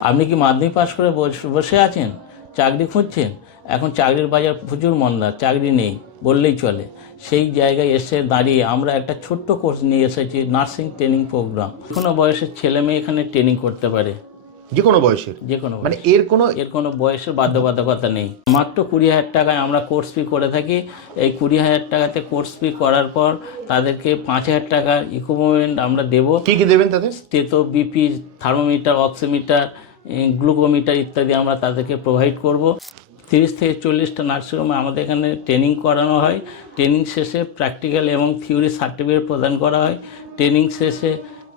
আপনি কি মাধ্যমিক পাস করে বসে আছেন, চাকরি খুঁজছেন? এখন চাকরির বাজার প্রচুর মন্দা, চাকরি নেই বললেই চলে। সেই জায়গায় এসে দাঁড়িয়ে আমরা একটা ছোট্ট কোর্স নিয়ে এসেছি, নার্সিং ট্রেনিং প্রোগ্রাম। কোনো বয়সের ছেলে মেয়ে এখানে ট্রেনিং করতে পারে, যে কোনো বয়সের, যে কোনো মানে এর কোনো বয়সের বাধ্যবাধকতা নেই। মাত্র 20,000 টাকায় আমরা কোর্স ফি করে থাকি। এই 20,000 টাকাতে কোর্স ফি করার পর তাদেরকে 5,000 টাকার ইকুইপমেন্ট আমরা দেবো। কি কি দেবেন তাদের? Stetho, BP, thermometer, oximeter, glucometer ইত্যাদি আমরা তাদেরকে প্রোভাইড করব। 30 থেকে 40টা নার্সিংহোমে আমাদের এখানে ট্রেনিং করানো হয়। ট্রেনিং শেষে প্র্যাকটিক্যাল এবং থিওরি সার্টিফিকেট প্রদান করা হয়। ট্রেনিং শেষে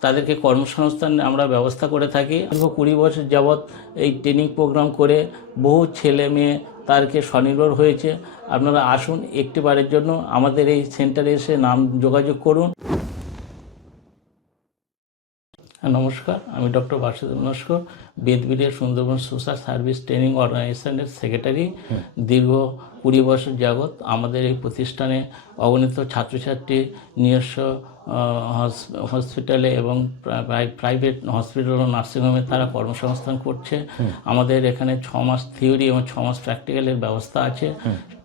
তাদেরকে কর্মসংস্থান আমরা ব্যবস্থা করে থাকি। 20 বছর যাবৎ এই ট্রেনিং প্রোগ্রাম করে বহু ছেলে মেয়ে তাদেরকে স্বনির্ভর হয়েছে। আপনারা আসুন একটিবারের জন্য আমাদের এই সেন্টারে এসে যোগাযোগ করুন। নমস্কার, আমি ডক্টর বাসুদেব নস্কর, বেদবিরের সুন্দরবন সোশ্যাল সার্ভিস ট্রেনিং অর্গানাইজেশনের সেক্রেটারি। দীর্ঘ 20 বছর যাবৎ আমাদের এই প্রতিষ্ঠানে অগণিত ছাত্রছাত্রী নিজস্ব হসপিটালে এবং প্রাইভেট হসপিটাল ও নার্সিংহোমে তারা কর্মসংস্থান করছে। আমাদের এখানে 6 মাস থিওরি এবং 6 মাস প্র্যাকটিক্যালের ব্যবস্থা আছে।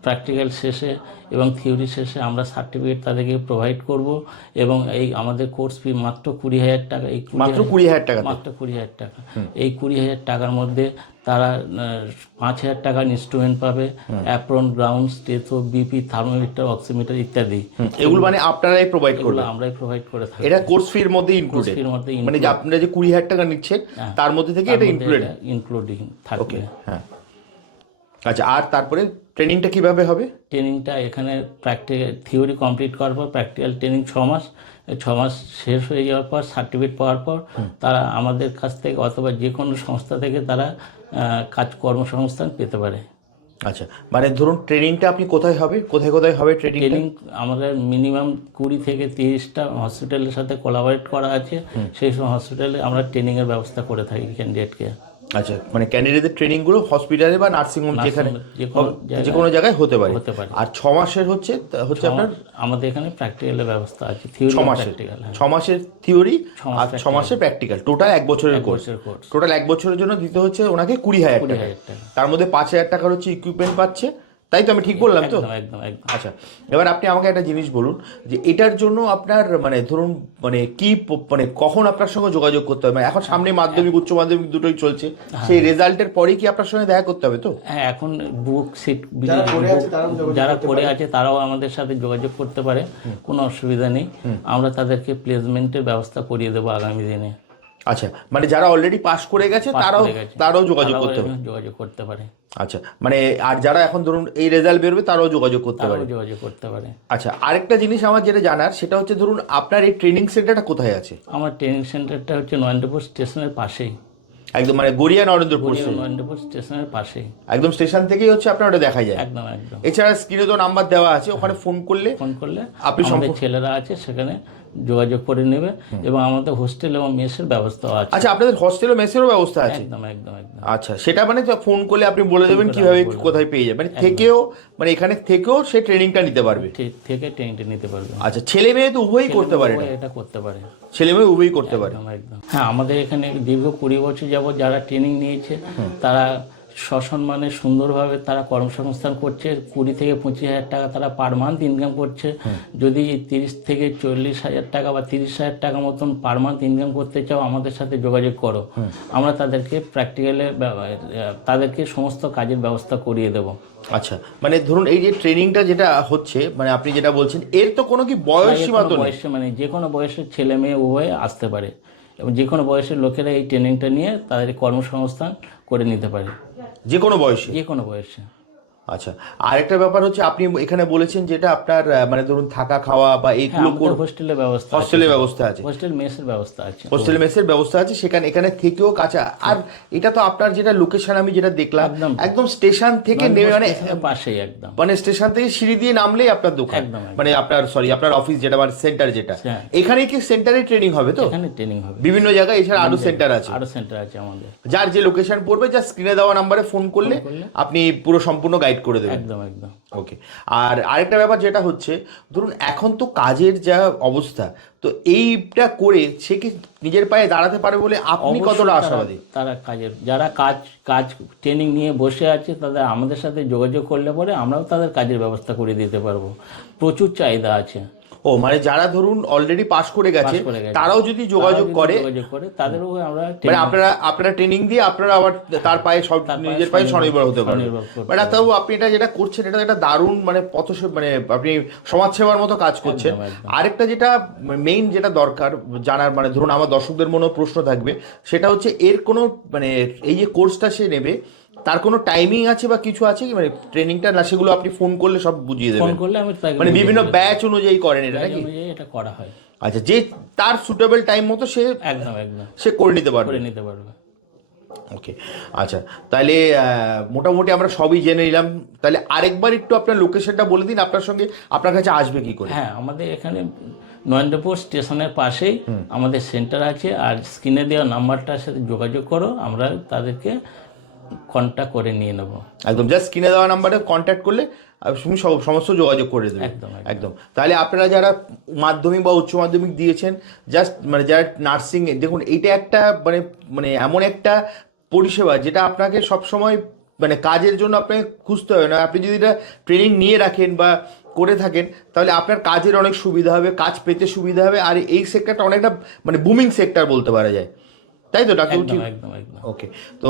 প্র্যাকটিক্যাল শেষে এবং থিওরি শেষে আমরা সার্টিফিকেট তাদেরকে প্রোভাইড করব। এবং এই আমাদের কোর্স ফি মাত্র 20,000 টাকা। এই মাত্র 20,000 টাকা? মাত্র 20,000 টাকা। এই 20,000 টাকার মধ্যে তারা 5,000 টাকার ইনস্ট্রুমেন্ট পাবে, apron, ground, stetho, BP, thermometer, oximeter ইত্যাদি। এগুলো মানে আপনারাই প্রোভাইড করবেন? আমরাই প্রোভাইড করে থাকি। এটা কোর্স ফির মধ্যে ইনক্লুডেড? মানে যে আপনারা যে 20,000 টাকা নিচ্ছেন তার মধ্যে থেকে এটা ইনক্লুডিং থাকবে। হ্যাঁ, আচ্ছা। আর তারপরে ট্রেনিংটা কিভাবে হবে? ট্রেনিংটা এখানে প্র্যাকটিক্যাল থিওরি কমপ্লিট করার পর প্র্যাকটিক্যাল ট্রেনিং 6 মাস। 6 মাস শেষ হয়ে যাওয়ার পর সার্টিফিকেট পাওয়ার পর তারা আমাদের কাছ থেকে অথবা যে কোনো সংস্থা থেকে তারা কর্মসংস্থান পেতে পারে। আচ্ছা, মানে ধরুন ট্রেনিংটা আপনি কোথায় হবে, কোথায় কোথায় হবে ট্রেনিং? আমাদের মিনিমাম 20 থেকে 30টা হসপিটালের সাথে কোলাবরেট করা আছে। সেই সব হসপিটালে আমরা ট্রেনিংয়ের ব্যবস্থা করে থাকি ক্যান্ডিডেটকে। আচ্ছা, মানে ক্যান্ডিডেটের ট্রেনিংগুলো হসপিটালে বা নার্সিংহোম যেখানে যে কোনো জায়গায় হতে পারে। আর 6 মাসের হচ্ছে আপনার আমাদের এখানে প্র্যাকটিক্যালের ব্যবস্থা আছে। থিওরি 6 মাসের, 6 মাসের থিওরি আর 6 মাসের প্র্যাকটিক্যাল, টোটাল 1 বছরের কোর্স। টোটাল 1 বছরের জন্য দিতে হচ্ছে ওনাকে 20,000 টাকা। তার মধ্যে 5,000 টাকার হচ্ছে ইকুইপমেন্ট পাচ্ছে, তাই তো? আমি ঠিক বললাম তো? একদম। আচ্ছা, এবার আপনি আমাকে একটা জিনিস বলুন যে এটার জন্য আপনার মানে ধরুন মানে কি মানে কখন আপনার সঙ্গে যোগাযোগ করতে হবে? এখন সামনে মাধ্যমিক উচ্চ মাধ্যমিক দুটোই চলছে, সেই রেজাল্টের পরেই কি আপনার সঙ্গে দেখা করতে হবে? তো হ্যাঁ, এখন বুক সিট যারা পড়ে আছে তারাও আমাদের সাথে যোগাযোগ করতে পারে, কোনো অসুবিধা নেই। আমরা তাদেরকে প্লেসমেন্টের ব্যবস্থা করিয়ে দেবো আগামী দিনে। আচ্ছা, মানে যারা অলরেডি পাস করে গেছে তারাও যোগাযোগ করতে পারে? আচ্ছা, মানে আর যারা এখন ধরুন এই রেজাল্ট বেরোবে তারাও যোগাযোগ করতে পারে? আচ্ছা, আরেকটা জিনিস আমার যেটা জানার সেটা হচ্ছে ধরুন আপনার এই ট্রেনিং সেন্টারটা কোথায় আছে? আমার ট্রেনিং সেন্টারটা হচ্ছে নরেন্দ্রপুর স্টেশনের পাশেই। একদম, মানে গড়িয়া নরেন্দ্রপুর স্টেশনের পাশেই, একদম স্টেশন থেকেই হচ্ছে আপনার ওটা দেখা যায়। একদম। এছাড়া স্ক্রিনে তো নাম্বার দেওয়া আছে, ওখানে ফোন করলে আপনি আমাদের ছেলেরা আছে সেখানে যোগাযোগ করে নেবে। এবং আমাদের হোস্টেল এবং মেসের ব্যবস্থা আছে। আচ্ছা, আপনাদের হোস্টেল ও মেসেরও ব্যবস্থা আছে? একদম। আচ্ছা, সেটা মানে ফোন করলে আপনি বলে দেবেন কিভাবে কোথায় পেয়ে যাবে, মানে এখানে থেকেও সে ট্রেনিংটা নিতে পারবে? ট্রেনিংটা নিতে পারবে। আচ্ছা, ছেলে মেয়ে তো উভয়ই করতে পারে? এটা করতে পারে, ছেলে মেয়ে উভয়ই করতে পারে। একদম। হ্যাঁ, আমাদের এখানে দীর্ঘ 20 বছর যাবৎ যারা ট্রেনিং নিয়েছে তারা সসম্মানে সুন্দরভাবে তারা কর্মসংস্থান করছে। 20 থেকে 25,000 টাকা তারা পার মান্থ ইনকাম করছে। যদি 30 থেকে 40,000 টাকা বা 30,000 টাকা মতন পার মান্থ ইনকাম করতে চাও আমাদের সাথে যোগাযোগ করো। আমরা তাদেরকে তাদেরকে সমস্ত কাজের ব্যবস্থা করিয়ে দেবো। আচ্ছা, মানে ধরুন এই যে ট্রেনিংটা যেটা হচ্ছে, মানে আপনি যেটা বলছেন এর তো কোনো কি বয়স সীমা তো নেই? মানে যে কোনো বয়সের ছেলে মেয়ে উভয়ে আসতে পারে এবং যে কোনো বয়সের লোকেরা এই ট্রেনিংটা নিয়ে তাদের কর্মসংস্থান করে নিতে পারে, যে কোনো বয়সে? যে কোনো বয়সে। আচ্ছা, আরেকটা ব্যাপার হচ্ছে আপনি এখানে বলেছেন যেটা আপনার মানে ধরুন থাকা খাওয়া বা এইগুলো হোস্টেলের ব্যবস্থা আছে, হোস্টেল মেসের ব্যবস্থা আছে, সেখানে এখানে থেকেও কাছে। আর এটা তো আপনার যেটা লোকেশন আমি যেটা দেখলাম একদম স্টেশন থেকে নেমে মানে পাশেই, একদম মানে স্টেশন থেকে সিঁড়ি দিয়ে নামলেই আপনার দোকান, মানে আপনার অফিস যেটা মানে সেন্টার যেটা, এখানে কি সেন্টারে ট্রেনিং হবে? তো এখানে ট্রেনিং হবে বিভিন্ন জায়গায়, এছাড়া আরো সেন্টার আছে আমাদের। যার যে লোকেশন পড়বে, যা স্ক্রিনে দেওয়া নাম্বারে ফোন করলে আপনি পুরো সম্পূর্ণ গাইড গাইড করে দেবেন। একদম একদম। ওকে, আর আরেকটা ব্যাপার যেটা হচ্ছে, ধরুন এখন তো কাজের যা অবস্থা, তো এইটা করে সে কি নিজের পায়ে দাঁড়াতে পারে বলে আপনি কতটা আশাবাদী? তারা যারা কাজ ট্রেনিং নিয়ে বসে আছে, তাদের আমাদের সাথে যোগাযোগ করলে পরে আমরাও তাদের কাজের ব্যবস্থা করে দিতে পারবো। প্রচুর চাহিদা আছে। ও মানে যারা ধরুন অলরেডি পাস করে গেছে তারাও যদি যোগাযোগ করে তাদেরও আমরা, মানে আপনারা ট্রেনিং দিয়ে আপনারা আবার তার পায়ে নিজের পায়ে স্বনির্ভর হতে পারবেন। মানে তাও আপনি এটা যেটা করছেন এটা একটা দারুণ মানে মানে আপনি সমাজসেবার মতো কাজ করছেন। আরেকটা যেটা মেইন যেটা দরকার জানার, মানে ধরুন আমার দর্শকদের মনেও প্রশ্ন থাকবে, সেটা হচ্ছে এর কোনো মানে এই যে কোর্সটা সে নেবে তার কোনো টাইমিং আছে বা কিছু আছে কি, মানে ট্রেনিংটা না সেগুলো আপনি ফোন করলে সব বুঝিয়ে দেবেন? ফোন করলে আমি মানে বিভিন্ন ব্যাচ অনুযায়ী করেন এটা নাকি? এটা করা হয়। আচ্ছা, যে তার সুটেবল টাইম মতো সে একদম একদম সে করে নিতে পারবে। ওকে, আচ্ছা, তাহলে মোটামুটি আমরা সবই জেনে নিলাম। তাহলে আরেকবার একটু আপনার লোকেশনটা বলে দিন, আপনার কাছে আসবে কি করে? হ্যাঁ, আমাদের এখানে নরেন্দ্রপুর স্টেশনের পাশেই আমাদের সেন্টার আছে, আর স্ক্রিনে দেওয়া নাম্বারটার সাথে যোগাযোগ করো, আমরা তাদেরকে কন্ট্যাক্ট করে নিয়ে নেব। একদম, জাস্ট স্ক্রিনে দেওয়া নাম্বারে কন্ট্যাক্ট করলে তুমি সমস্ত যোগাযোগ করে দেবে। একদম। তাহলে আপনারা যারা মাধ্যমিক বা উচ্চ মাধ্যমিক দিয়েছেন, জাস্ট মানে যারা নার্সিং, দেখুন এইটা একটা মানে এমন একটা পরিষেবা যেটা আপনাকে সবসময় মানে কাজের জন্য আপনাকে খুঁজতে হবে না। আপনি যদি এটা ট্রেনিং নিয়ে রাখেন বা করে থাকেন তাহলে আপনার কাজের অনেক সুবিধা হবে, কাজ পেতে সুবিধা হবে। আর এই সেক্টরটা অনেকটা মানে বুমিং সেক্টর বলতে পারা যায়, তাই তো ডাক্তারবাবু? ওকে, তো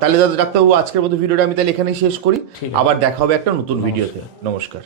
তাহলে ডাক্তারবাবু আজকের মতো ভিডিওটা আমি তাহলে এখানেই শেষ করি। আবার দেখা হবে একটা নতুন ভিডিওতে। নমস্কার।